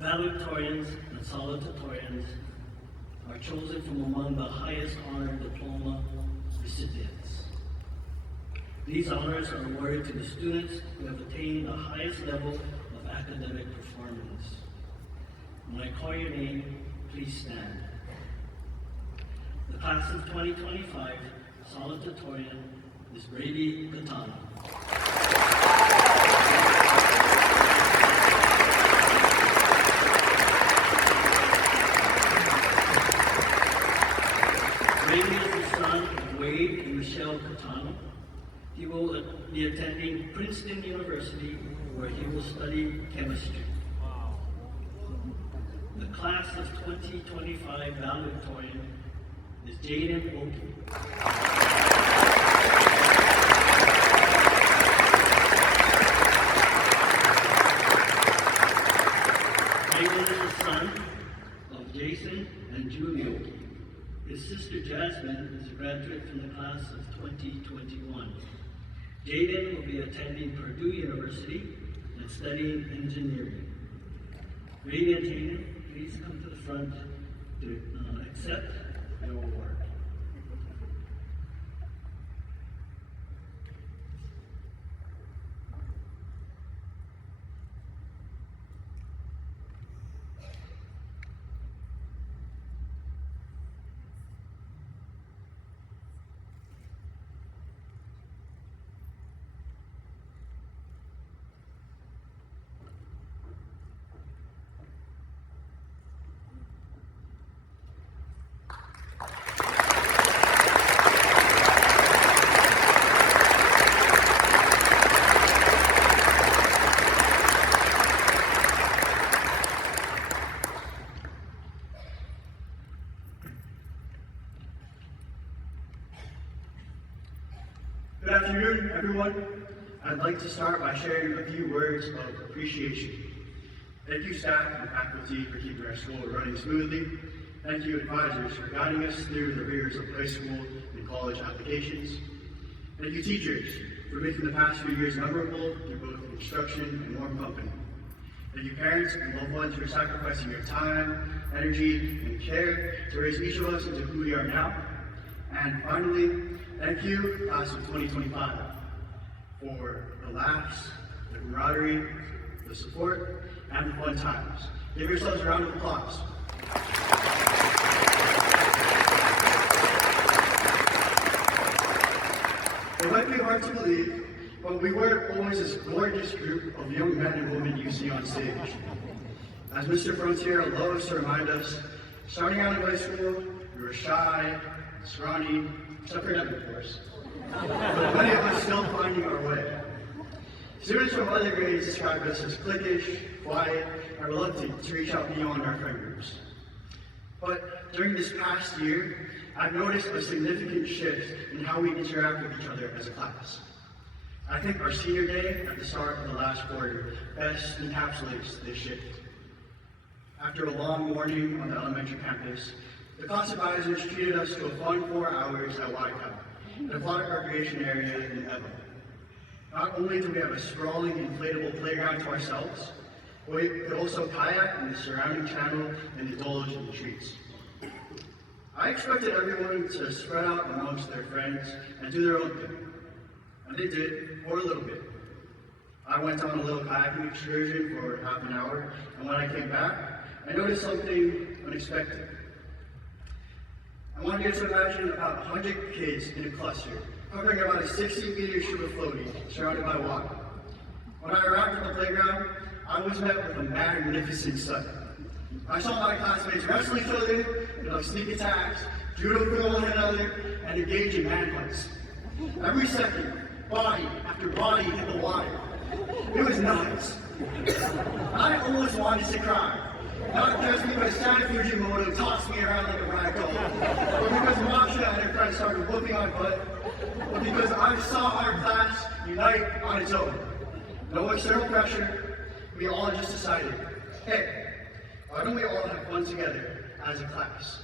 Valedictorians and Salutatorians are chosen from among the highest honor diploma recipients. These honors are awarded to the students who have attained the highest level of academic performance. When I call your name, please stand. The class of 2025 Salutatorian is Brady, Katano. Brady is the son of Wade and Michelle Katano. He will be attending Princeton University, where he will study chemistry. The class of 2025 Valedictorian is Jaden Oki. Jaden is the son of Jason and Julie Oki. His sister Jasmine is a graduate from the class of 2021. Jaden will be attending Purdue University and studying engineering. Brady and Jaden, please come to the front to accept your award. Good afternoon, everyone. I'd like to start by sharing a few words of appreciation. Thank you, staff and faculty, for keeping our school running smoothly. Thank you, advisors, for guiding us through the rigors of high school and college applications. Thank you, teachers, for making the past few years memorable through both instruction and warm company. Thank you, parents and loved ones, for sacrificing your time, energy, and care to raise each of us into who we are now. And finally, thank you, class of 2025, for the laughs, the camaraderie, the support, and the fun times. Give yourselves a round of applause. It might be hard to believe, but we weren't always this gorgeous group of young men and women you see on stage. As Mr. Frontier loves to remind us, starting out in high school, we were shy, scrawny, except for Devin, of course. But many of us still finding our way. Students from other grades described us as cliquish, quiet, and reluctant to reach out beyond our friend groups. But during this past year, I've noticed a significant shift in how we interact with each other as a class. I think our senior day at the start of the last quarter best encapsulates this shift. After a long morning on the elementary campus, the class advisors treated us to a fun 4 hours at Waikau, an aquatic recreation area in Evan. Not only do we have a sprawling inflatable playground to ourselves, but we could also kayak in the surrounding channel and indulge in the treats. I expected everyone to spread out amongst their friends and do their own thing. And they did, for a little bit. I went on a little kayaking excursion for half an hour, and when I came back, I noticed something unexpected. I want you to imagine about 100 kids in a cluster, covering about a 60-meter strip of floating, surrounded by water. When I arrived at the playground, I was met with a magnificent sight. I saw my classmates wrestle each other, sneak attacks, judo for one another, and engage in manfights. Every second, body after body hit the water. It was nuts. I almost wanted to cry. Not just because Santa Fujimoto tossed me around like a rag doll, or because Masha and her friends started whooping my butt, but because I saw our class unite on its own. No external pressure. We all just decided, hey, why don't we all have fun together as a class?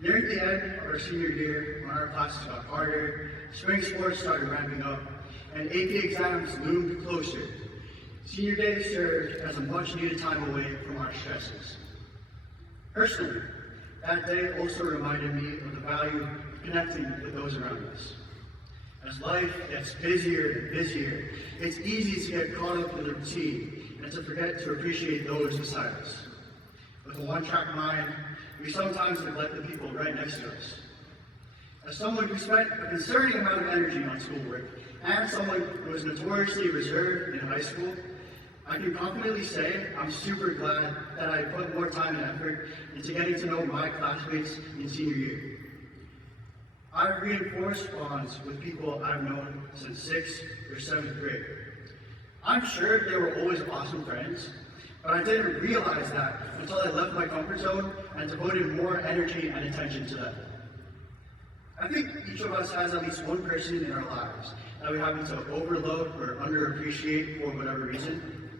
Nearing the end of our senior year, when our classes got harder, spring sports started ramping up, and AP exams loomed closer, Senior day served as a much-needed time away from our stresses. Personally, that day also reminded me of the value of connecting with those around us. As life gets busier and busier, it's easy to get caught up in the routine and to forget to appreciate those beside us. With a one-track mind, we sometimes neglect the people right next to us. As someone who spent a concerning amount of energy on schoolwork, and someone who was notoriously reserved in high school, I can confidently say I'm super glad that I put more time and effort into getting to know my classmates in senior year. I've reinforced bonds with people I've known since 6th or 7th grade. I'm sure they were always awesome friends, but I didn't realize that until I left my comfort zone and devoted more energy and attention to them. I think each of us has at least one person in our lives that we happen to overlook or underappreciate for whatever reason.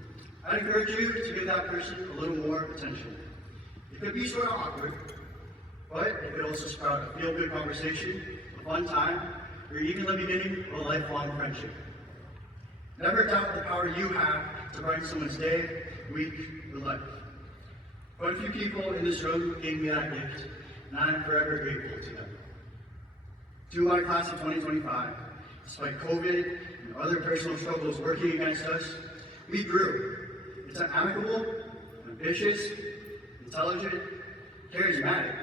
I'd encourage you to give that person a little more attention. It could be sort of awkward, but it could also sprout a feel-good conversation, a fun time, or even the beginning of a lifelong friendship. Never doubt the power you have to brighten someone's day, week, or life. Quite a few people in this room gave me that gift, and I am forever grateful to them. To my class of 2025, despite COVID and other personal struggles working against us, we grew. It's an amicable, ambitious, intelligent, charismatic,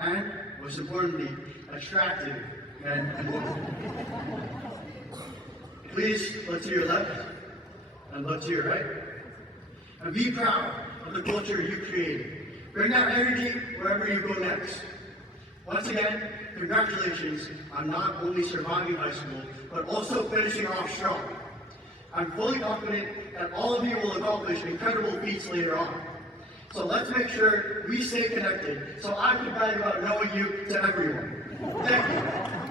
and most importantly, attractive men and women. Please look to your left and look to your right, and be proud of the culture you created. Bring that energy wherever you go next. Once again, congratulations on not only surviving high school, but also finishing off strong. I'm fully confident that all of you will accomplish incredible feats later on. So let's make sure we stay connected so I can brag about knowing you to everyone. Thank you.